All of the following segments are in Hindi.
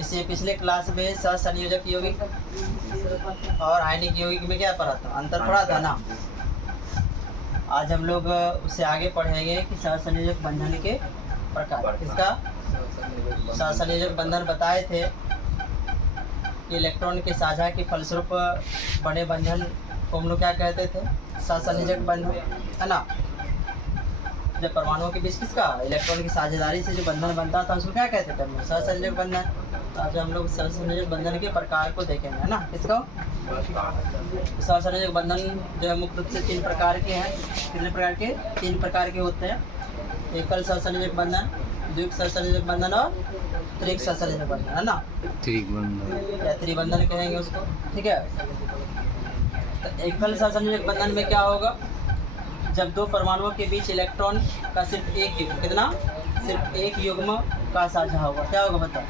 इससे पिछले क्लास में सहसंयोजक यौगिक और आयनिक यौगिक में क्या पढ़ा था, अंतर पढ़ा था ना। आज हम लोग उससे आगे पढ़ेंगे कि सहसंयोजक बंधन के प्रकार। इसका सहसंयोजक बंधन बताए थे कि इलेक्ट्रॉन के साझा के फलस्वरूप बने बंधन को हम लोग क्या कहते थे, सहसंयोजक बंधन, है ना। जब परमाणुओं के बीच किसका, इलेक्ट्रॉन की साझेदारी से जो बंधन बनता था उसको क्या कहते थे हम लोग, सहसंयोजक बंधन। तो आज हम लोग सहसंयोजक बंधन के प्रकार को देखेंगे, है ना। इसको सहसंयोजक बंधन जो है मुख्य रूप से 3 प्रकार के हैं। कितने प्रकार के, 3 प्रकार के होते हैं। एकल सहसंयोजक बंधन, द्विक सहसंयोजक बंधन और त्रिक सहसंयोजक बंधन, है ना। त्रिबंधन या त्रिबंधन कहेंगे उसको, ठीक है। तो एकल सहसंयोजक बंधन में क्या होगा, जब दो परमाणुओं के बीच इलेक्ट्रॉन का सिर्फ एक युग्म, कितना, सिर्फ एक युग्म का साझा होगा। क्या होगा बताओ,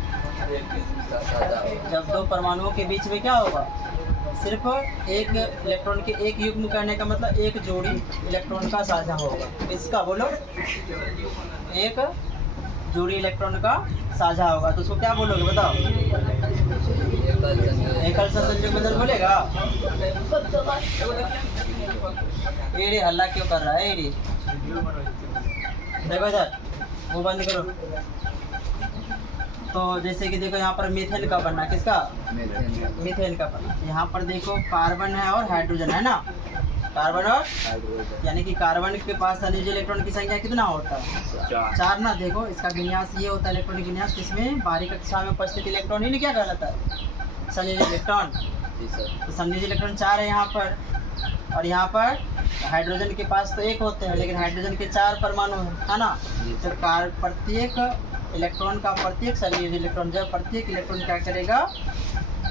जब दो परमाणुओं के बीच में क्या होगा, सिर्फ एक इलेक्ट्रॉन के एक युग्म करने का मतलब एक जोड़ी इलेक्ट्रॉन का साझा होगा। इसका बोलो, एक जोड़ी इलेक्ट्रॉन का साझा होगा, तो उसको क्या बोलोगे बताओ, एकल सहसंयोजक बंधन बोलेगा। एड़ी हल्ला क्यों कर रहा है, एड़ी देखो इधर, वो बंद करो। तो जैसे कि देखो यहाँ पर मीथेन का बनना, किसका, मीथेन का बनना। यहाँ पर देखो कार्बन है और हाइड्रोजन है ना, कार्बन और यानी कि कार्बन के पास संयोजी इलेक्ट्रॉन की संख्या कितना होता है, 4 ना। देखो इसका विन्यास ये होता है, इलेक्ट्रॉनिक विन्यास, जिसमें बाहरी कक्षा में उपस्थित इलेक्ट्रॉन ही क्या कहलाता है, संयोजी इलेक्ट्रॉन। तो संयोजी इलेक्ट्रॉन 4 है यहाँ पर, और यहाँ पर हाइड्रोजन के पास तो 1 होते हैं, लेकिन हाइड्रोजन के 4 परमाणु है ना। तो प्रत्येक इलेक्ट्रॉन का प्रत्येक संयोजी इलेक्ट्रॉन, जब प्रत्येक इलेक्ट्रॉन क्या करेगा,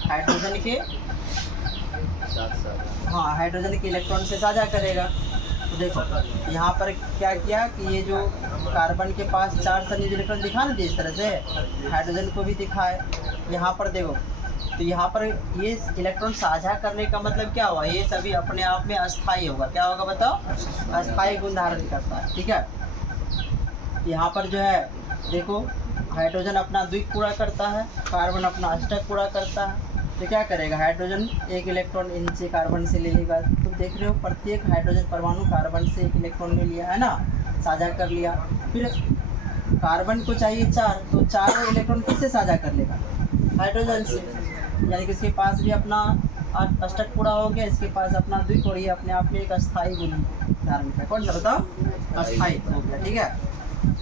हाइड्रोजन के, हाँ, हाइड्रोजन के इलेक्ट्रॉन से साझा करेगा। तो देखो यहाँ पर क्या किया कि ये जो कार्बन के पास 4 संयोजी इलेक्ट्रॉन दिखा ना, इस तरह से हाइड्रोजन को भी दिखाए। यहाँ पर देखो, तो यहाँ पर ये इलेक्ट्रॉन साझा करने का मतलब क्या हुआ, ये सभी अपने आप में अस्थायी होगा। क्या होगा बताओ, अस्थायी गुण धारण करता है, ठीक है। यहाँ पर जो है देखो, हाइड्रोजन अपना द्विक पूरा करता है, कार्बन अपना अष्टक पूरा करता है। तो क्या करेगा, हाइड्रोजन एक इलेक्ट्रॉन इनसे कार्बन से ले लेगा। तो देख रहे हो प्रत्येक हाइड्रोजन परमाणु कार्बन से एक इलेक्ट्रॉन ले लिया, है ना, साझा कर लिया। फिर कार्बन को चाहिए 4, तो 4 इलेक्ट्रॉन किससे साझा कर लेगा, हाइड्रोजन से। यानी कि इसके पास भी अपना अष्टक पूरा हो गया, इसके पास अपना द्विक, और ये अपने आप में एक अस्थायी गुण धारण किया। कौन सा बताओ, अस्थायी हो गया, ठीक है,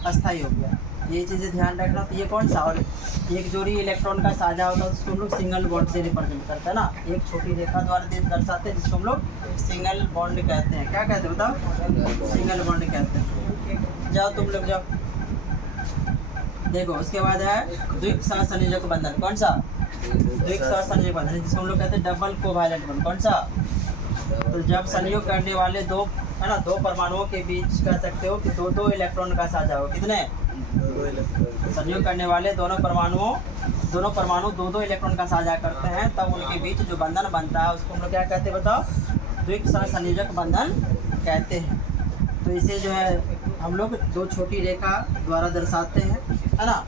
अस्थायी हो गया। ये चीज़ें ध्यान रखना। तो ये कौन सा, और एक जोड़ी इलेक्ट्रॉन का साझा होता है उसको हम लोग सिंगल बॉन्ड से रिप्रेजेंट करते हैं ना, एक छोटी रेखा द्वारा दर्शाते हैं, जिसको हम लोग सिंगल बॉन्ड कहते हैं। क्या कहते हैं बताओ, सिंगल बॉन्ड कहते हैं। जाओ तुम लोग जाओ, देखो उसके बाद है द्विक सहसंयोजक बंधन। कौन सा, द्विक सहसंयोजक बंधन, जिसको हम लोग कहते हैं डबल कोवैलेंट बॉन्ड। कौन सा, तो जब संयोग करने वाले दो, है ना, 2 परमाणुओं के बीच कह सकते हो कि 2-2 इलेक्ट्रॉन का साझा हो। कितने, संयोग करने वाले दोनों परमाणु 2-2 इलेक्ट्रॉन का साझा करते हैं, तब उनके बीच जो बंधन बनता है उसको हम लोग क्या कहते हैं बताओ, द्विक सहसंयोजक बंधन कहते हैं। तो इसे जो है हम लोग 2 छोटी रेखा द्वारा दर्शाते हैं, है ना।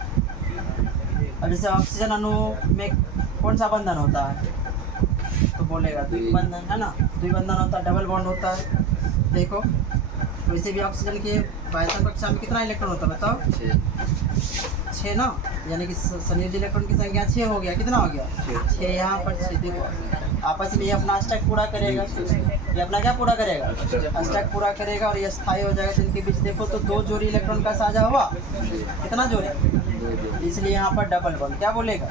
और जैसे ऑक्सीजन अणु में कौन सा बंधन होता है, तो बोलेगा द्विक बंधन, है ना, द्विबंधन होता है, डबल बॉन्ड होता है। देखो वैसे भी ऑक्सीजन के बाह्यतम कक्षा में कितना इलेक्ट्रॉन होता है बताओ, 6 ना। यानी कि संयोजी इलेक्ट्रॉन की संख्या 6 हो गया। कितना हो गया, 6। यहाँ पर 6, देखो आपस में ये अपना अष्टक पूरा करेगा, ये अपना क्या पूरा करेगा, अष्टक पूरा करेगा, और ये स्थायी हो जाएगा। इनके बीच देखो तो 2 जोड़ी इलेक्ट्रॉन का साझा हुआ, कितना जोड़ी, इसलिए यहाँ पर डबल बॉन्ड। क्या बोलेगा,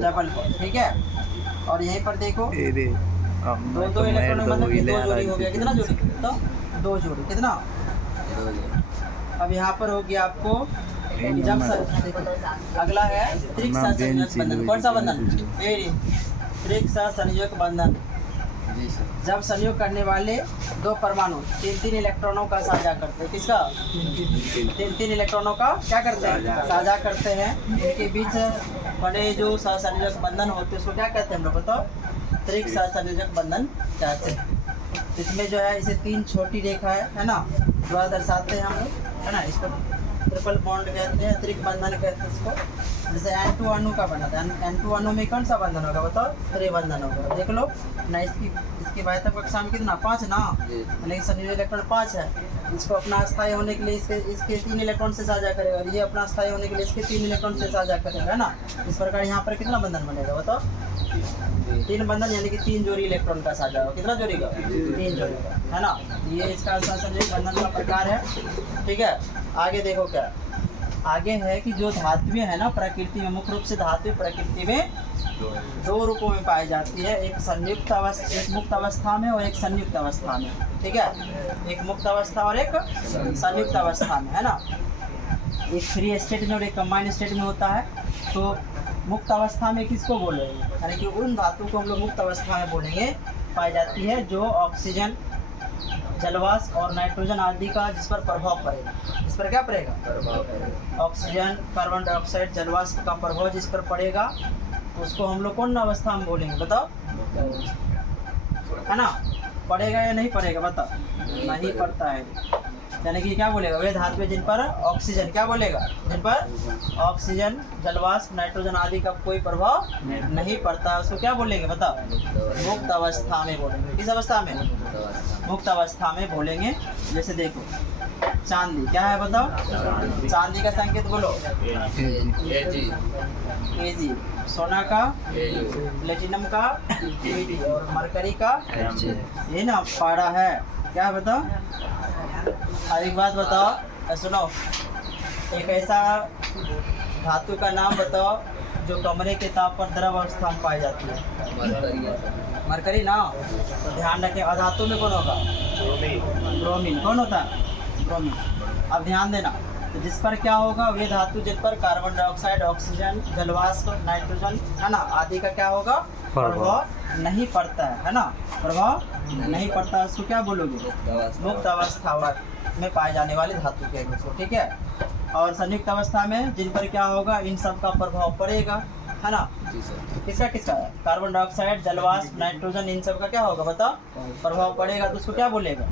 डबल बॉन्ड, ठीक है। और यहीं पर देखो 2-2 इलेक्ट्रॉन मतलब 2 जोड़ी हो गया। कितना जोड़ी, तो 2 जोड़ी, कितना। अब यहाँ पर हो गया आपको जब अगला है त्रिक सहसंयोजक बंधन। कौन सा बंधन, त्रिक सहसंयोजक बंधन। जब संयोग करने वाले 2 परमाणु 3-3 इलेक्ट्रॉनों का साझा करते हैं, किसका, 3-3 इलेक्ट्रॉनों का क्या करते हैं, साझा करते हैं। इनके बीच बड़े जो सहसंयोजक बंधन होते हैं उसको क्या कहते हैं हम लोग बताओ, त्रिक सहसंयोजक बंधन कहते हैं। इसमें जो है इसे 3 छोटी रेखा है ना, द्वारा दर्शाते हैं हम लोग, है ना। इसको ट्रिपल बॉन्ड कहते हैं, अतिरिक्त बंधन कहते हैं इसको। जैसे N2 अणु का बना था, N2 अणु में कौन सा बंधन होगा बताओ? त्रिबंधन होगा। देख लो ना, इसकी बाह्यता कक्षा में कितना 5 ना, यानी कि संयोजी इलेक्ट्रॉन 5 है। इसको अपना अस्थायी होने के लिए इसके 3 इलेक्ट्रॉन से साझा करेगा, और ये अपना अस्थायी होने के लिए इसके 3 इलेक्ट्रॉन से साझा करेगा ना। इस प्रकार यहाँ पर कितना बंधन बनेगा बताओ? 3 बंधन, यानी कि 3 जोड़ी इलेक्ट्रॉन का साझा होगा। कितना जोड़ी का? 3 जोड़ी का, है ना। ये इसका संयोजी बंधन का प्रकार है, ठीक है। आगे देखो क्या आगे है कि जो धातुएं है ना प्रकृति में, मुख्य रूप से धातु प्रकृति में 2 रूपों में पाई जाती है, एक मुक्त अवस्था में और एक संयुक्त अवस्था में, ठीक है। एक मुक्त अवस्था और एक संयुक्त अवस्था में, है ना। एक फ्री स्टेट में और एक कंबाइंड स्टेट में होता है। तो मुक्त अवस्था में किसको बोलेंगे, यानी कि उन धातु को हम लोग मुक्त अवस्था में बोलेंगे, पाई जाती है जो ऑक्सीजन, जलवाष्प और नाइट्रोजन आदि का जिस पर प्रभाव पड़ेगा। इस पर क्या पड़ेगा? ऑक्सीजन, कार्बन डाइऑक्साइड, जलवाष्प का प्रभाव जिस पर पड़ेगा, तो उसको हम लोग कौन अवस्था में बोलेंगे बताओ? है ना। पड़ेगा या नहीं पड़ेगा बताओ? नहीं पड़ता है, यानी कि क्या बोलेगा? वे धातुएं जिन पर ऑक्सीजन, क्या बोलेगा? जिन पर ऑक्सीजन, जलवाष्प, नाइट्रोजन आदि का कोई प्रभाव नहीं पड़ता, उसको क्या बोलेंगे बताओ? मुक्त अवस्था में बोलेंगे। किस अवस्था में? मुक्त अवस्था में बोलेंगे। जैसे देखो चांदी क्या है बताओ? चांदी का संकेत बोलो। Ag। सोना का प्लेटिनम का Pd, और मरकरी का ये ना पारा है, क्या है बताओ? अब एक बात बताओ, सुनो, एक ऐसा धातु का नाम बताओ जो कमरे के ताप पर द्रव अवस्था में पाई जाती है। मरकरी ना। तो ध्यान रखें, अधातु में कौन होगा? ब्रोमीन। कौन होता है? ब्रोमीन। अब ध्यान देना, तो जिस पर क्या होगा? वे धातु जिन पर कार्बन डाइऑक्साइड, ऑक्सीजन, जलवाष्प, नाइट्रोजन, है ना, आदि का क्या होगा? प्रभाव नहीं पड़ता है ना। प्रभाव नहीं पड़ता है, उसको क्या बोलोगे? मुक्त अवस्था में पाए जाने वाली धातु कहेंगे उसको, ठीक है। और संयुक्त अवस्था में जिन पर क्या होगा? इन सब का प्रभाव पड़ेगा, है ना। किसका किसका? कार्बन डाइऑक्साइड, जलवाष्प, नाइट्रोजन, इन सब का क्या होगा बताओ? प्रभाव पड़ेगा, तो उसको क्या बोलेगा?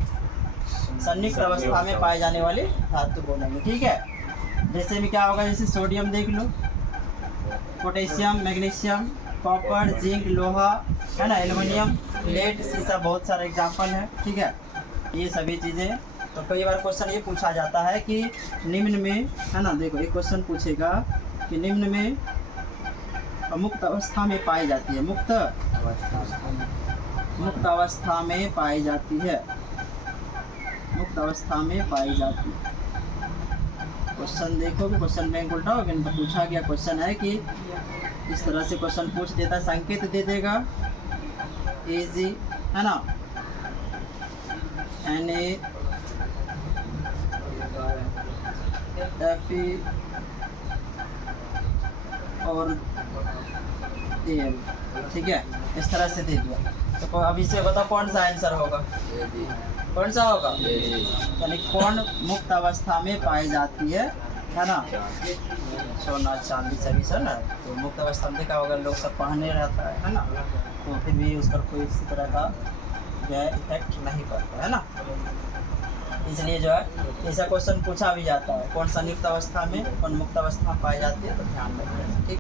संयुक्त अवस्था में पाए जाने वाली धातु बोलेंगे, ठीक है। जैसे में क्या होगा? जैसे सोडियम देख लो, पोटेशियम, मैग्नीशियम, कॉपर, जिंक, लोहा, है ना, एल्युमिनियम, लेड, सीसा, बहुत सारे एग्जाम्पल है, ठीक है। ये सभी चीज़ें, तो कई बार क्वेश्चन ये पूछा जाता है कि निम्न में, है ना, देखो एक क्वेश्चन पूछेगा कि निम्न में मुक्त अवस्था में पाई जाती है, मुक्त अवस्था में पाई जाती है, मुक्त अवस्था में पाई जाती है। क्वेश्चन देखो कि क्वेश्चन बैंक उल्टाओगे तो पूछा गया क्वेश्चन है कि इस तरह से क्वेश्चन पूछ देता, संकेत दे देगा Ag, है ना, Na, Fe और Al, ठीक है। इस तरह से दे दिया, तो अब इसे बताओ कौन सा आंसर होगा? कौन सा होगा? यानी कौन मुक्त अवस्था में पाई जाती है ना। सोना, चांदी सभी सर ना, तो मुक्त अवस्था में देखा होगा लोग सब पहने रहता है ना, तो फिर भी उस पर कोई इसी तरह का जो है इफेक्ट नहीं पड़ता है ना। इसलिए जो है ऐसा क्वेश्चन पूछा भी जाता है, कौन संयुक्त अवस्था में, कौन मुक्त अवस्था में पाई जाती है, तो ध्यान रखिए, ठीक।